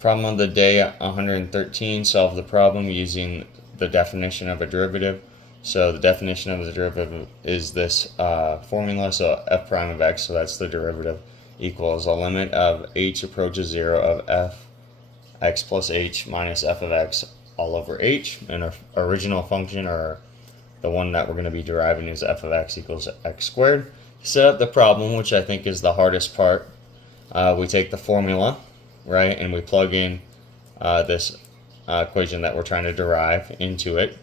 Problem of the day 113, solve the problem using the definition of a derivative. So the definition of the derivative is this formula, so f prime of x, so that's the derivative, equals a limit of h approaches 0 of f x plus h minus f of x all over h. And our original function, or the one that we're going to be deriving, is f of x equals x squared. To set up the problem, which I think is the hardest part, we take the formula, right, and we plug in this equation that we're trying to derive into it.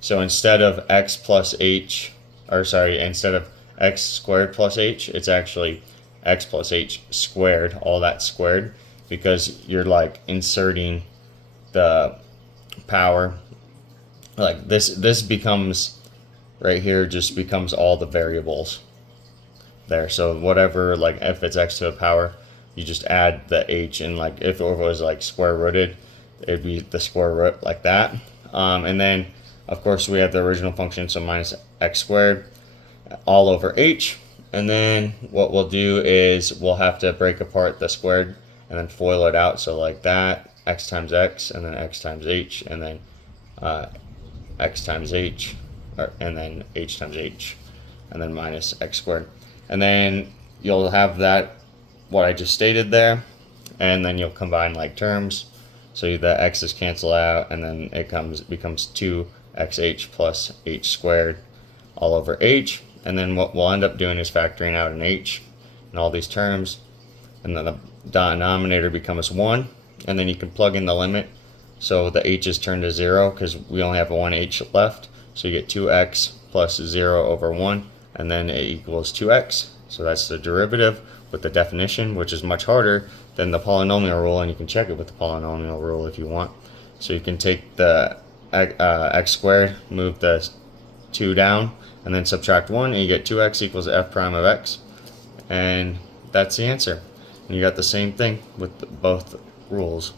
So instead of x plus h, or sorry, instead of x squared plus h, it's actually x plus h squared, all that squared, because you're like inserting the power. Like this becomes, right here, just becomes all the variables there. So whatever, like if it's x to the power, you just add the h, and like if it was like square rooted, it'd be the square root like that. And then of course we have the original function, so minus x squared all over h. And then what we'll do is we'll have to break apart the squared and then FOIL it out, so like that, x times x, and then x times h, and then x times h, and then h times h, and then minus x squared. And then you'll have that, what I just stated there, and then you'll combine like terms, so the x's cancel out, and then it becomes 2xh plus h squared all over h. And then what we'll end up doing is factoring out an h in all these terms, and then the denominator becomes 1, and then you can plug in the limit, so the h is turned to 0 because we only have one h left, so you get 2x plus 0 over 1, and then it equals 2x. So that's the derivative with the definition, which is much harder than the polynomial rule, and you can check it with the polynomial rule if you want. So you can take the x squared, move the 2 down, and then subtract 1, and you get 2x equals f prime of x. And that's the answer. And you got the same thing with both rules.